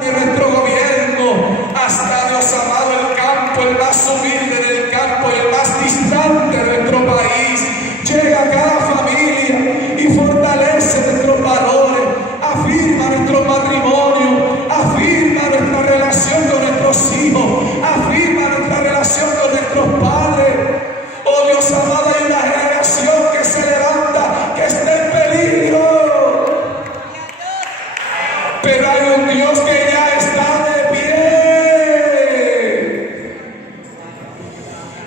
de nuestro gobierno, hasta Dios amado el campo, el más humilde del campo y el más distante de nuestro país, llega a cada familia y fortalece nuestros valores, afirma nuestro matrimonio, afirma nuestra relación con nuestros hijos, afirma nuestra relación con nuestros padres. Oh Dios amado, hay una generación que se levanta, que está en peligro, pero hay un Dios que ya está de pie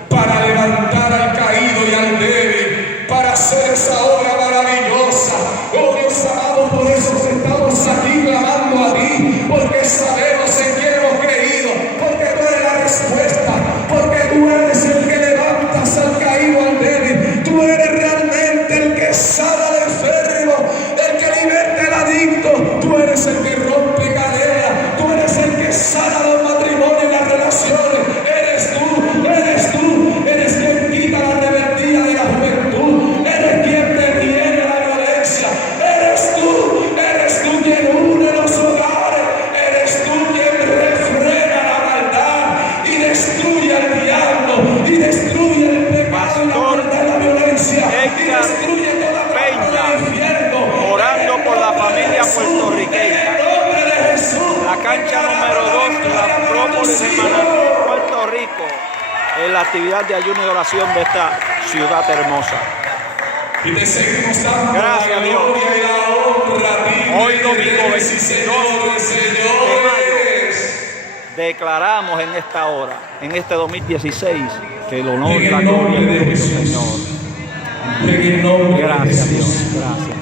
para levantar al caído y al débil, para hacer esa obra maravillosa. Oh Dios amado, por eso estamos aquí clamando a ti, porque sabemos en quién hemos creído, porque tú eres la respuesta, porque tú eres el que levantas al caído, al débil. Tú eres realmente el que sana al enfermo, el que liberta al adicto. Tú eres el que rompe cadenas, tú eres el que sana los matrimonios y las relaciones. Eres quien quita la rebeldía de la juventud, eres quien detiene la violencia, eres tú quien une los hogares, eres tú quien refrena la maldad y destruye al diablo, y destruye el pecado y la maldad y la violencia, y destruye toda la del infierno. Orando por la familia puertorriqueña. La cancha número 2 de la Própolis de Manatí, Puerto Rico, en la actividad de ayuno y oración de esta ciudad hermosa. Y te seguimos dando gracias la a Dios. gloria y la honra a ti. Hoy domingo 22 señores. Declaramos en esta hora, en este 2016, que el honor y la gloria es de Jesús, Señor. En el nombre de Gracias, Jesús. Dios. Gracias.